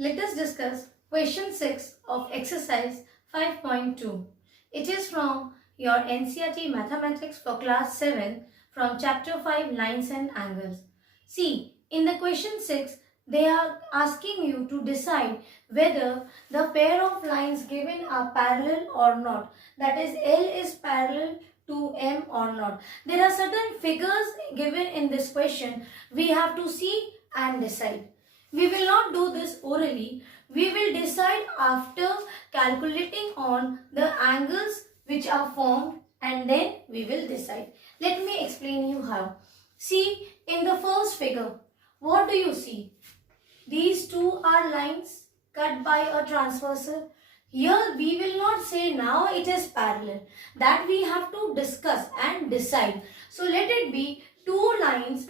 Let us discuss question 6 of exercise 5.2. It is from your NCERT Mathematics for class 7 from chapter 5 Lines and Angles. See, in the question 6, they are asking you to decide whether the pair of lines given are parallel or not. That is, L is parallel to M or not. There are certain figures given in this question. We have to see and decide. We will not do this orally. We will decide after calculating on the angles which are formed, and then we will decide. Let me explain you how. See, in the first figure, what do you see? These two are lines cut by a transversal. Here we will not say now it is parallel. That we have to discuss and decide. So let it be two lines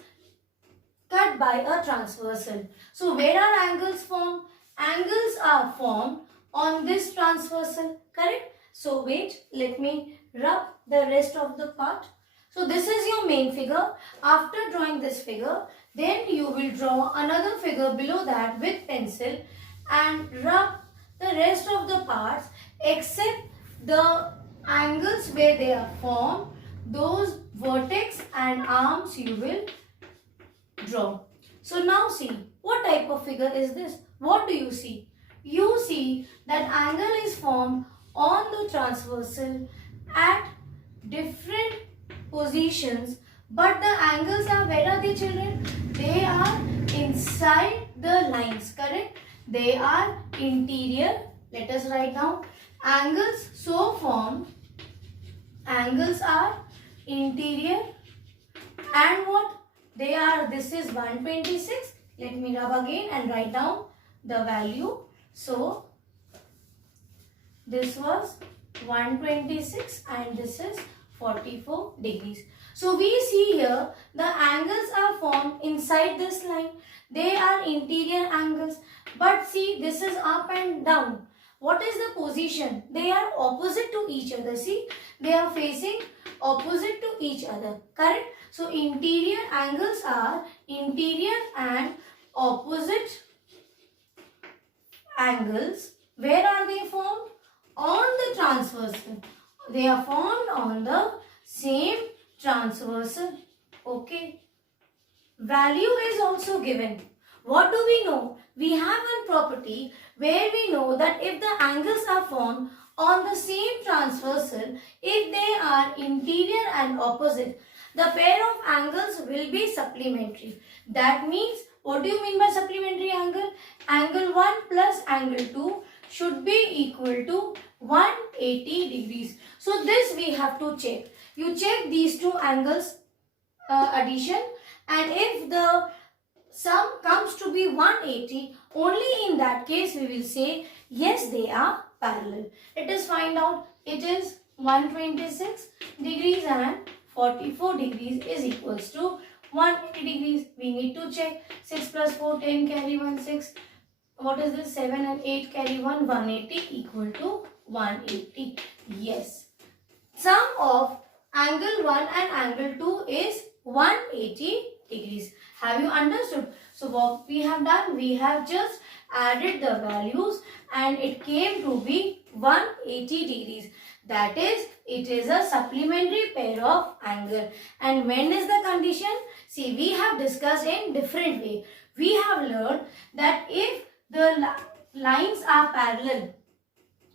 cut by a transversal. So where are angles formed? Angles are formed on this transversal, correct? So wait, let me rub the rest of the part. So this is your main figure. After drawing this figure, then you will draw another figure below that with pencil and rub the rest of the parts except the angles where they are formed. Those vertex and arms you will draw. So now see, what type of figure is this? What do you see? You see that angle is formed on the transversal at different positions, but the angles are, where are they, children? They are inside the lines, correct? They are interior. Let us write down. Angles so formed, angles are interior, and what? They are, this is 126. Let me rub again and write down the value. So, this was 126 and this is 44 degrees. So, we see here the angles are formed inside this line. They are interior angles. But see, this is up and down. What is the position? They are opposite to each other. See, they are facing opposite to each other. Correct? So, interior angles are interior and opposite angles. Where are they formed? On the transversal. They are formed on the same transversal. Okay. Value is also given. What do we know? We have one property where we know that if the angles are formed on the same transversal, if they are interior and opposite, the pair of angles will be supplementary. That means, what do you mean by supplementary angle? Angle 1 plus angle 2 should be equal to 180 degrees. So this we have to check. You check these two angles addition, and if the sum comes to be 180, only in that case we will say yes, they are parallel. Let us find out. It is 126 degrees and 44 degrees is equals to 180 degrees. We need to check. 6 plus 4, 10, carry 1, 6. What is this? 7 and 8 carry 1, 180 equal to 180. Yes. Sum of angle 1 and angle 2 is 180 degrees. Have you understood? So what we have done, we have just added the values and it came to be 180 degrees. That is, it is a supplementary pair of angle. And when is the condition? See, we have discussed in different way. We have learned that if the lines are parallel,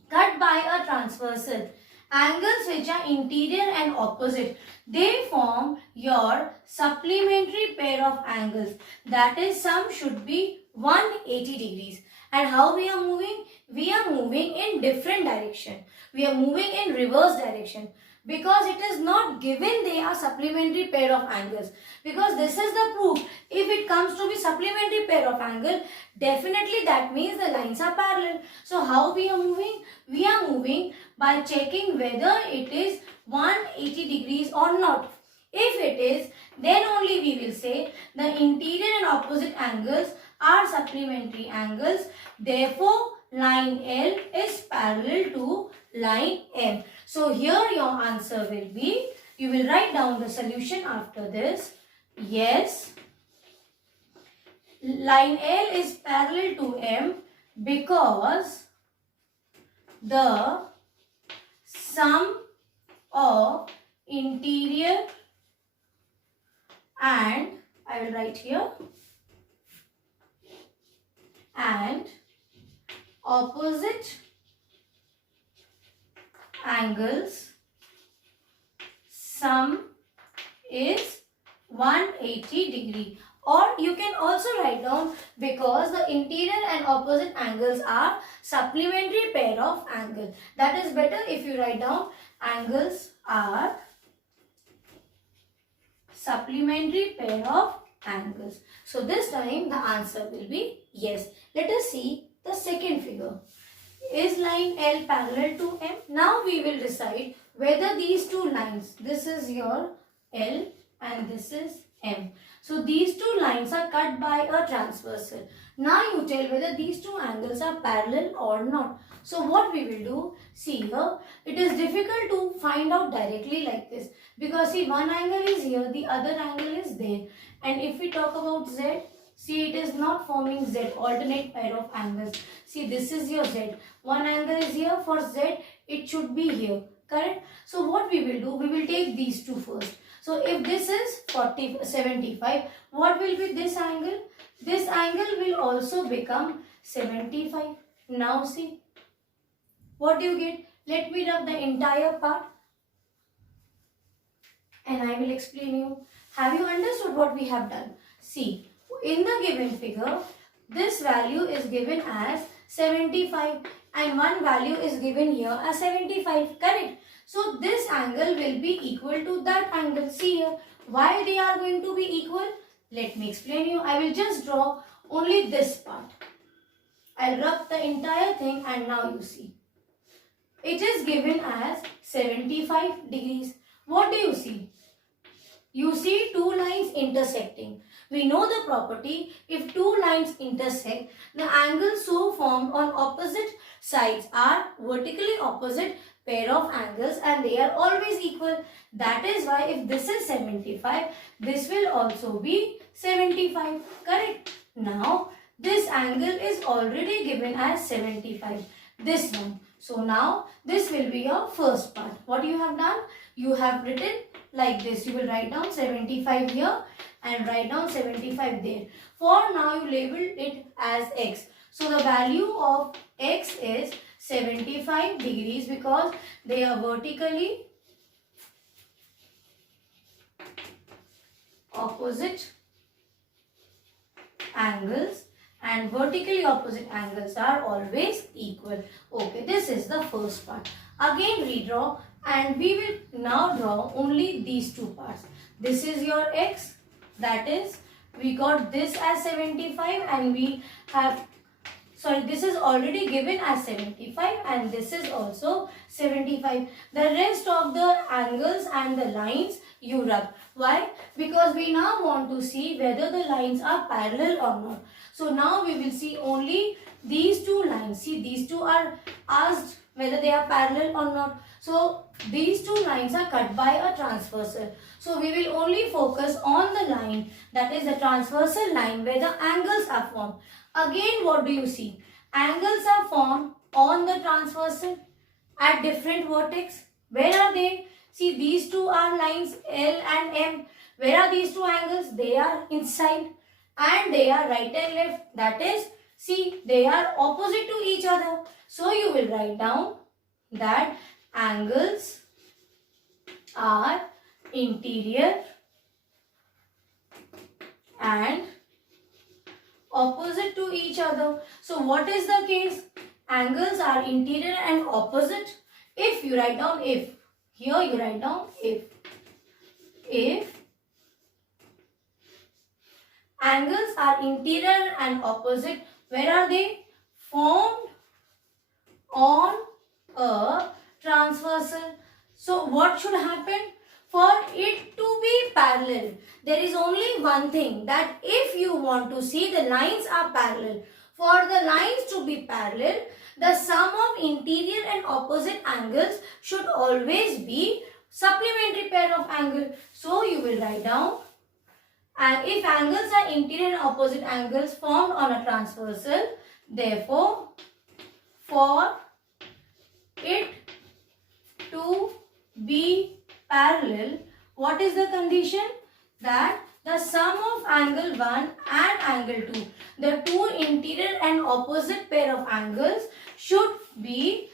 cut by a transversal, angles which are interior and opposite, they form your supplementary pair of angles. That is, sum should be 180 degrees. And how we are moving? We are moving in different direction. We are moving in reverse direction. Because it is not given they are supplementary pair of angles. Because this is the proof. If it comes to be supplementary pair of angle, definitely that means the lines are parallel. So how we are moving? We are moving by checking whether it is 180 degrees or not. If it is, then only we will say the interior and opposite angles are supplementary angles. Therefore, line L is parallel to line M. So here your answer will be, you will write down the solution after this. Yes, line L is parallel to M. because the sum of interior and, I will write here, and opposite angles sum is 180 degree. Or you can also write down because the interior and opposite angles are supplementary pair of angles. That is better if you write down angles are supplementary pair of angles. So this time the answer will be yes. Let us see the second figure. Is line L parallel to M? Now we will decide whether these two lines, this is your L and this is M. So these two lines are cut by a transversal. Now you tell whether these two angles are parallel or not. So what we will do, see here, it is difficult to find out directly like this. Because see, one angle is here, the other angle is there. And if we talk about Z, see, it is not forming Z, alternate pair of angles. See, this is your Z. One angle is here. For Z, it should be here. Correct? So what we will do, we will take these two first. So if this is 75, what will be this angle? This angle will also become 75. Now see, what do you get? Let me rub the entire part and I will explain you. Have you understood what we have done? See, in the given figure, this value is given as 75 and one value is given here as 75, correct? So this angle will be equal to that angle. See here, why they are going to be equal? Let me explain you. I will just draw only this part. I'll rub the entire thing and now you see. It is given as 75 degrees. What do you see? You see two lines intersecting. We know the property, if two lines intersect, the angles so formed on opposite sides are vertically opposite pair of angles and they are always equal. That is why if this is 75, this will also be 75, correct? Now, this angle is already given as 75, this one. So now, this will be your first part. What you have done? You have written like this. You will write down 75 here and write down 75 there. For now, you labeled it as X. So the value of X is 75 degrees because they are vertically opposite angles and vertically opposite angles are always equal. Okay, this is the first part. Again redraw and we will now draw only these two parts. This is your X, that is we got this as 75 and we have, sorry, this is already given as 75 and this is also 75. The rest of the angles and the lines you rub. Why? Because we now want to see whether the lines are parallel or not. So now we will see only these two lines. See, these two are asked whether they are parallel or not. So these two lines are cut by a transversal. So we will only focus on the line, that is the transversal line where the angles are formed. Again, what do you see? Angles are formed on the transversal at different vertex. Where are they? See, these two are lines L and M. Where are these two angles? They are inside and they are right and left. That is, see, they are opposite to each other. So you will write down that angles are interior and opposite to each other. So what is the case? Angles are interior and opposite. If you write down if, here you write down if angles are interior and opposite, where are they? Formed on a transversal. So what should happen? For it to be parallel, there is only one thing, that if you want to see the lines are parallel, for the lines to be parallel, the sum of interior and opposite angles should always be supplementary pair of angle. So you will write down, and if angles are interior and opposite angles formed on a transversal, Therefore, for it to be parallel, what is the condition? That the sum of angle 1 and angle 2, the two interior and opposite pair of angles should be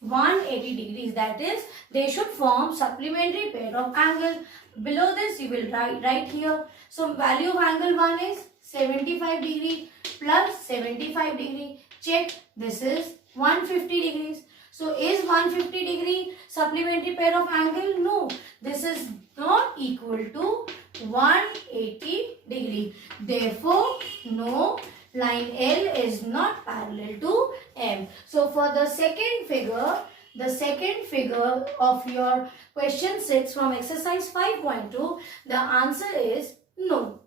180 degrees. That is, they should form supplementary pair of angle. Below this you will write here. So value of angle 1 is 75 degree plus 75 degree. Check, this is 150 degrees. So is 150 degree supplementary pair of angle? No, this is not equal to 180 degree. Therefore, no, line L is not parallel to M. So for the second figure of your question 6 from exercise 5.2, the answer is no.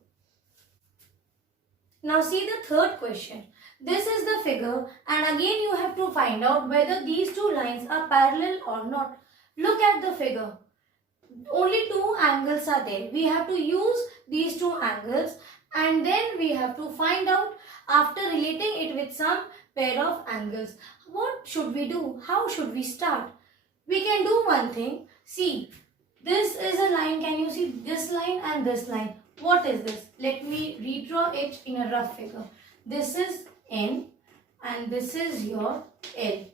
Now see the third question. This is the figure, and again you have to find out whether these two lines are parallel or not. Look at the figure. Only two angles are there. We have to use these two angles, and then we have to find out after relating it with some pair of angles. What should we do? How should we start? We can do one thing. See, this is a line. Can you see this line and this line? What is this? Let me redraw it in a rough figure. This is N and this is your L.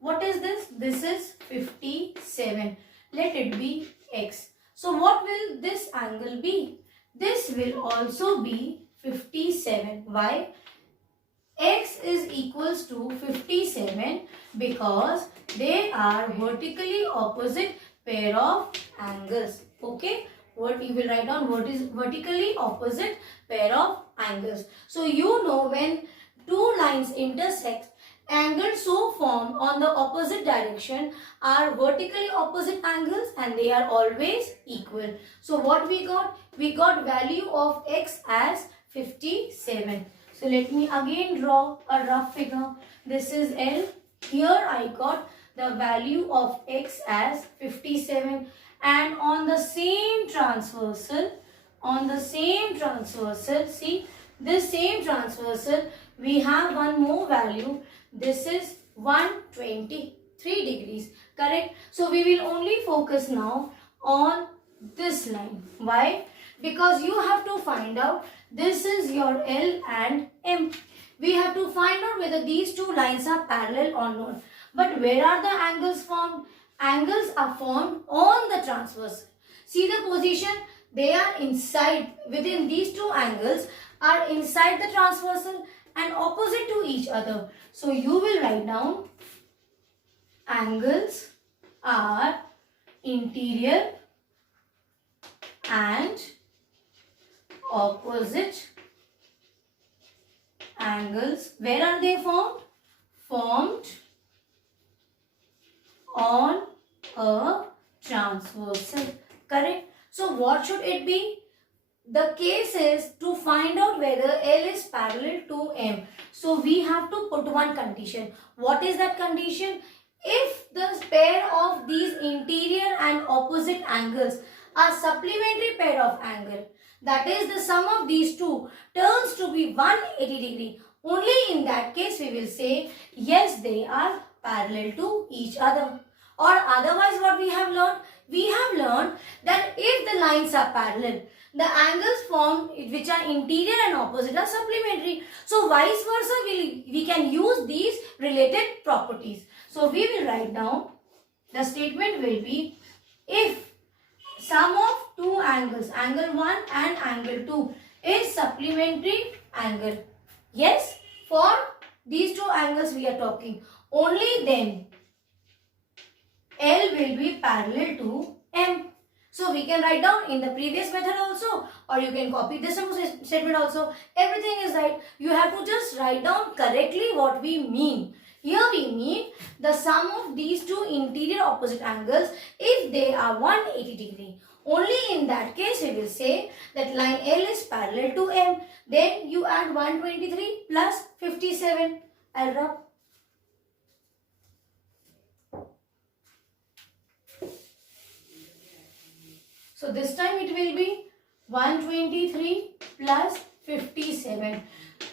What is this? This is 57. Let it be X. So what will this angle be? This will also be 57. Why? X is equals to 57 because they are vertically opposite pair of angles. Okay? What you will write down, what is vertically opposite pair of angles. So you know when two lines intersect, angles so formed on the opposite direction are vertically opposite angles and they are always equal. So what we got? We got value of X as 57. So let me again draw a rough figure. This is L. Here I got the value of X as 57, and on the same transversal, see this same transversal, we have one more value. This is 123 degrees. Correct? So we will only focus now on this line. Why? Because you have to find out, this is your L and M. We have to find out whether these two lines are parallel or not. But where are the angles formed? Angles are formed on the transversal. See the position? They are inside, within these two angles are inside the transversal and opposite to each other. So you will write down angles are interior and opposite angles. Where are they formed? Formed on a transversal. Correct? So what should it be? The case is to find out whether L is parallel to M. So we have to put one condition. What is that condition? If the pair of these interior and opposite angles are supplementary pair of angle, that is the sum of these two turns to be 180 degree. Only in that case we will say yes, they are parallel to each other. Or otherwise what we have learned? We have learned that if the lines are parallel, the angles formed which are interior and opposite are supplementary. So vice versa, we can use these related properties. So we will write down, the statement will be, if sum of two angles, angle 1 and angle 2 is supplementary angle. Yes, for these two angles we are talking. Only then L will be parallel to M. So we can write down in the previous method also, or you can copy this statement also. Everything is right. You have to just write down correctly what we mean. Here we mean the sum of these two interior opposite angles if they are 180 degree. Only in that case we will say that line L is parallel to M. Then you add 123 plus 57. I'll drop. So this time it will be 123 plus 57.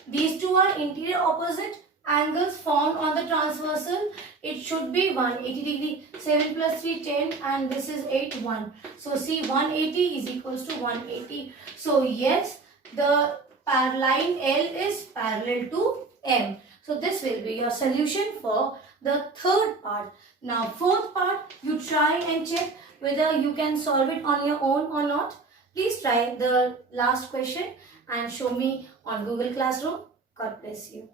These two are interior opposite angles formed on the transversal. It should be 180 degree. 7 plus 3, 10, and this is 8, 1. So see, 180 is equals to 180. So yes, the line L is parallel to M. So this will be your solution for the third part. Now fourth part, you try and check whether you can solve it on your own or not. Please try the last question and show me on Google Classroom. God bless you.